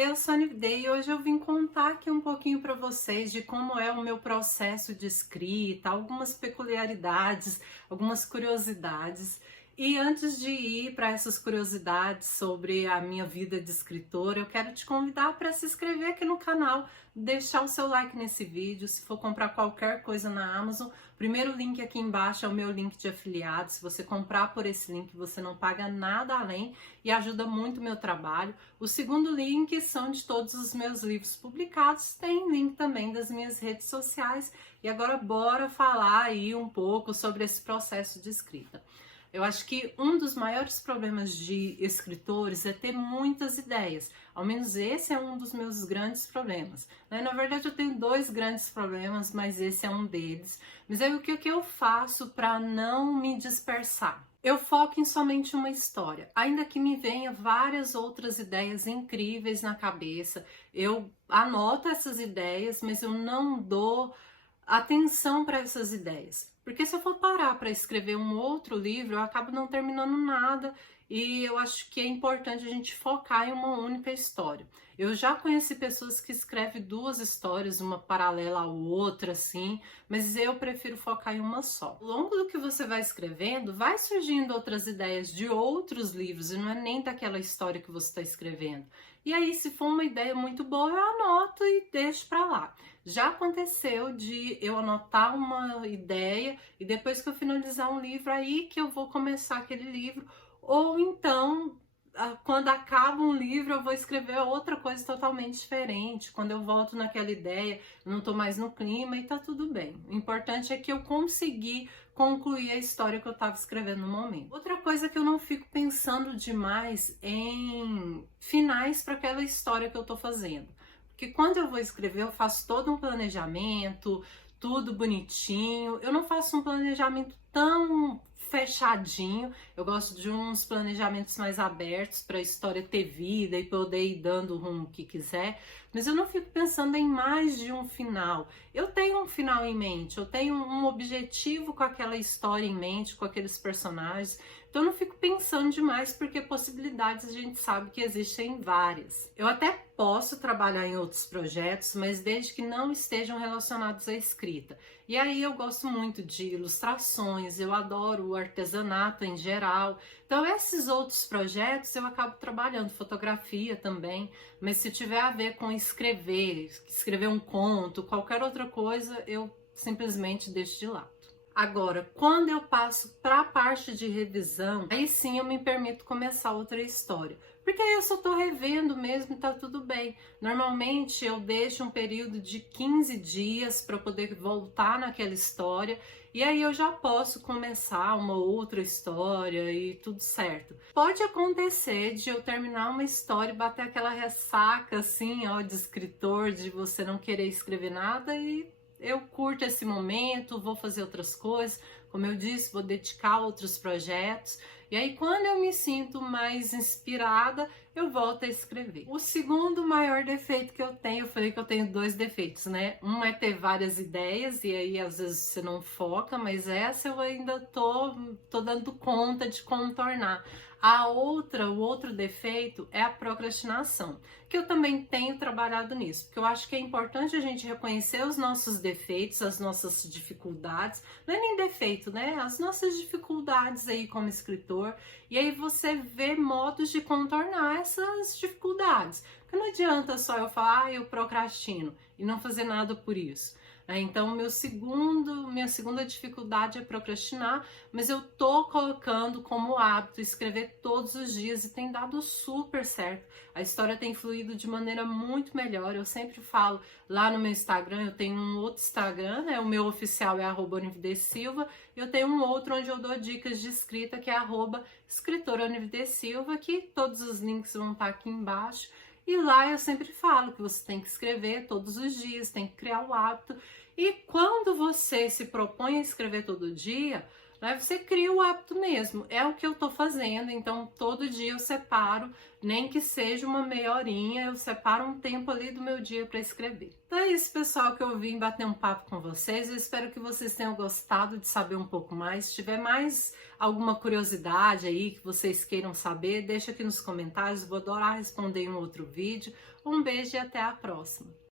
eu sou a Nividei e hoje eu vim contar aqui um pouquinho para vocês de como é o meu processo de escrita, algumas peculiaridades, algumas curiosidades. E antes de ir para essas curiosidades sobre a minha vida de escritora, eu quero te convidar para se inscrever aqui no canal, deixar o seu like nesse vídeo. Se for comprar qualquer coisa na Amazon, o primeiro link aqui embaixo é o meu link de afiliado. Se você comprar por esse link, você não paga nada além e ajuda muito o meu trabalho. O segundo link são de todos os meus livros publicados, tem link também das minhas redes sociais. E agora bora falar aí um pouco sobre esse processo de escrita. Eu acho que um dos maiores problemas de escritores é ter muitas ideias. Ao menos esse é um dos meus grandes problemas, né? Na verdade, eu tenho dois grandes problemas, mas esse é um deles. Mas aí o que eu faço para não me dispersar? Eu foco em somente uma história, ainda que me venha várias outras ideias incríveis na cabeça. Eu anoto essas ideias, mas eu não dou atenção para essas ideias. Porque se eu for parar para escrever um outro livro, eu acabo não terminando nada e eu acho que é importante a gente focar em uma única história. Eu já conheci pessoas que escrevem duas histórias, uma paralela à outra, assim, mas eu prefiro focar em uma só. Ao longo do que você vai escrevendo, vai surgindo outras ideias de outros livros e não é nem daquela história que você está escrevendo. E aí, se for uma ideia muito boa, eu anoto e deixo para lá. Já aconteceu de eu anotar uma ideia e depois que eu finalizar um livro, aí que eu vou começar aquele livro. Ou então, quando acaba um livro, eu vou escrever outra coisa totalmente diferente. Quando eu volto naquela ideia, eu não tô mais no clima e tá tudo bem. O importante é que eu consegui concluir a história que eu estava escrevendo no momento. Outra coisa que eu não fico pensando demais em finais para aquela história que eu tô fazendo. Porque quando eu vou escrever, eu faço todo um planejamento, tudo bonitinho. Eu não faço um planejamento tão fechadinho. Eu gosto de uns planejamentos mais abertos para a história ter vida e poder ir dando o rumo que quiser. Mas eu não fico pensando em mais de um final. Eu tenho um final em mente, eu tenho um objetivo com aquela história em mente, com aqueles personagens. Então eu não fico pensando demais, porque possibilidades a gente sabe que existem várias. Eu até posso trabalhar em outros projetos, mas desde que não estejam relacionados à escrita. E aí eu gosto muito de ilustrações, eu adoro o artesanato em geral. Então esses outros projetos eu acabo trabalhando, fotografia também, mas se tiver a ver com escrever um conto, qualquer outra coisa, eu simplesmente deixo de lado. Agora, quando eu passo para a parte de revisão, aí sim eu me permito começar outra história. Porque aí eu só tô revendo mesmo e tá tudo bem. Normalmente eu deixo um período de 15 dias para poder voltar naquela história e aí eu já posso começar uma outra história e tudo certo. Pode acontecer de eu terminar uma história e bater aquela ressaca assim, ó, de escritor, de você não querer escrever nada e eu curto esse momento, vou fazer outras coisas, como eu disse, vou dedicar a outros projetos. E aí, quando eu me sinto mais inspirada, eu volto a escrever. O segundo maior defeito que eu tenho, eu falei que eu tenho dois defeitos, né? Um é ter várias ideias, e aí às vezes você não foca, mas essa eu ainda tô dando conta de contornar. O outro defeito é a procrastinação, que eu também tenho trabalhado nisso, porque eu acho que é importante a gente reconhecer os nossos defeitos, as nossas dificuldades, não é nem defeito, né? As nossas dificuldades aí como escritor, e aí você vê modos de contornar essas dificuldades. Porque não adianta só eu falar, eu procrastino e não fazer nada por isso. Então, minha segunda dificuldade é procrastinar, mas eu tô colocando como hábito escrever todos os dias e tem dado super certo. A história tem fluído de maneira muito melhor. Eu sempre falo lá no meu Instagram, eu tenho um outro Instagram, né? O meu oficial é @OnivideSilva, e eu tenho um outro onde eu dou dicas de escrita, que é @escritoraonividesilva, que todos os links vão estar aqui embaixo. E lá eu sempre falo que você tem que escrever todos os dias, tem que criar o hábito. E quando você se propõe a escrever todo dia, né? Você cria o hábito mesmo. É o que eu tô fazendo, então todo dia eu separo, nem que seja uma meia horinha, eu separo um tempo ali do meu dia para escrever. Então é isso, pessoal, que eu vim bater um papo com vocês. Eu espero que vocês tenham gostado de saber um pouco mais. Se tiver mais alguma curiosidade aí que vocês queiram saber, deixa aqui nos comentários. Vou adorar responder em um outro vídeo. Um beijo e até a próxima.